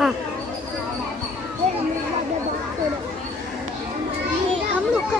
हाँ हम लोग का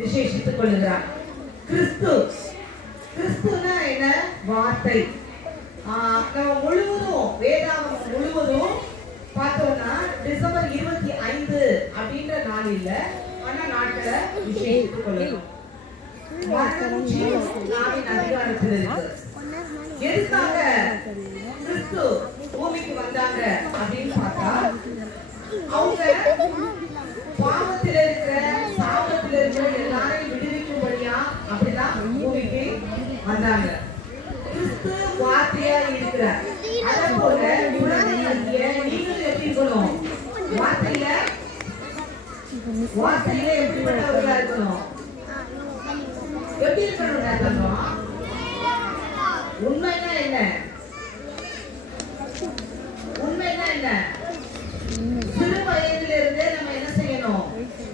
விசேஷித்துக் கொள்கிறார். கிறிஸ்து கிறிஸ்துனா என்ன வார்த்தை. நம்ம முழுவதும் வேதாகம் முழுவதும் பார்த்தோம்னா டிசம்பர் 25 அப்படின்ற நாள் இல்ல, ஆனா நாட்களை விசேஷித்துக் கொள்ளணும். அதிகாரத்தில் இருக்கு. எதுக்காக கிறிஸ்து பூமிக்கு வந்தாங்க அப்படின்னு பார்த்தா, அவங்க பாவத்தில் இருக்கிற சாபத்தில் இருக்கிற எல்லாரையும் விடுவிக்கும்படியா அப்படிதான் பூமிக்கு வந்தாங்க. கிறிஸ்து வார்த்தையா இருக்கிறார். அதே போல குழந்தையாகிய நீங்கள் எப்படி இருக்கணும்? வார்த்தையில எப்படிப்பட்டவர்களா இருக்கணும்? எப்படி இருக்கணும்? உண்மைன்னா என்ன? உண்மைன்னா என்ன? சிறு வயதிலிருந்தே நம்ம என்ன செய்யணும்?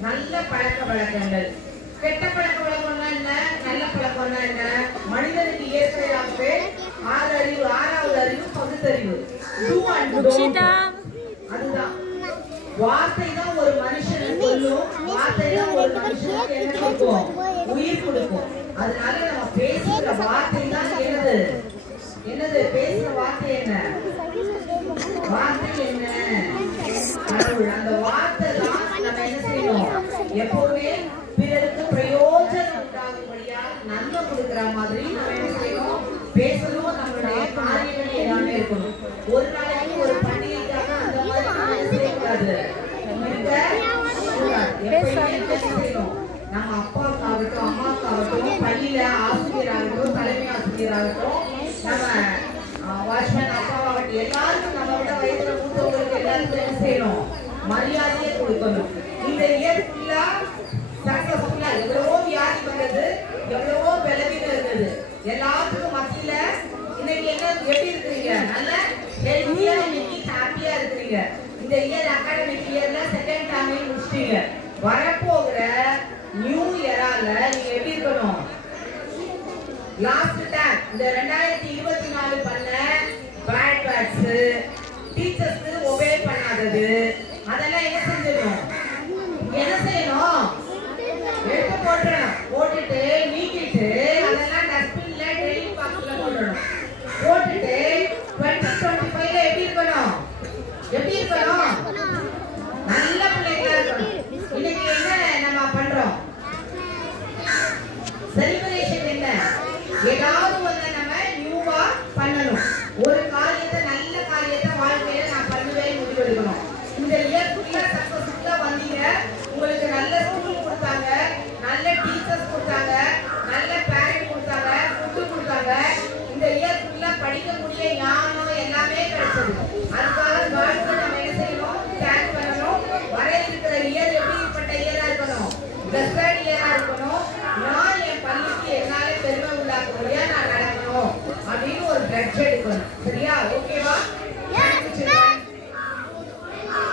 நல்ல பழக்க வழக்கங்கள். கெட்ட பழக்க வழக்கம்னா என்ன, நல்ல பழக்கம்னா என்ன? மனிதனுக்கு இயற்கையாகவே ஆறாவது அறிவு பகுத்தறிவு. அதுதான் வார்த்தை தான் ஒரு மனுஷனுக்கு கொல்லும். வார்த்தை தான் ஒரு மனுஷனுக்கு என்ன கொடுக்கும்? உயிர் கொடுக்கும். அதனால நம்ம பேசுற வார்த்தை தான் என்னது பேசுற வார்த்தை என்ன? வார்த்தை என்ன? கடவுள். அந்த வார்த்தை தான் நம்ம என்ன செய்யணும்? எப்பவுமே பிறருக்கு பிரயோஜனம் உண்டாகும்படியா நன்மை கொடுக்கிற மாதிரி நம்ம என்ன செய்யணும்? பேசணும். நம்மளுடைய காரியங்கள் எல்லாமே இருக்கணும். ஒரு நாளைக்கு ஒரு பண்டிகைக்காக அந்த மாதிரி செய்யக்கூடாது. நம்ம அப்பாவுக்காகட்டும் அம்மாவுக்காகட்டும் பள்ளியில ஆசிரியராகட்டும் தலைமை ஆசிரியராகட்டும் நம்ம வாட்ச்மேன் அப்பாவாகட்டும் எல்லாருக்கும் நம்ம விட வயதுல மூத்தவங்களுக்கு எல்லாருக்கும் என்ன செய்யணும்? மரியாதையை கொடுக்கணும். இந்த இயர் ஃபுல்லா சக்சஸ்ஃபுல்லா எவ்வளவோ வியாதி வந்தது, எவ்வளவோ பலவீனம் இருந்தது. எல்லாத்துக்கும் மத்தியில இன்னைக்கு என்ன எப்படி இருக்கிறீங்க? நல்ல ஹெல்த்தியா இன்னைக்கு ஹாப்பியா இருக்கிறீங்க. இந்த இயர் அகாடமிக் இயர்ல செகண்ட் டேர்ம் முடிச்சிட்டீங்க. வரப்போகிற நியூ இயரால நீங்க எப்படி இருக்கணும்? லாஸ்ட் டைம் இந்த 2024 பண்ண பேட் வேர்ட்ஸ், டீச்சர்ஸ்க்கு ஒபே பண்ணாதது, அதெல்லாம் என்ன செஞ்சிடணும்? என்ன செய்யணும்? எடுத்து போட்டுட்டு நீக்கிட்டு அதெல்லாம் டஸ்ட்பின்ல டெய்லி பாக்ஸ்ல போடணும். போட்டுட்டு 2025ல எப்படி இருக்கணும்? எப்படி இருக்கணும்? நல்ல பிள்ளைங்களா இருக்கணும். இன்னைக்கு என்ன நம்ம பண்றோம்? செலிப்ரேஷன் என்ன? ஏதாவது ஒண்ணு நம்ம படிக்க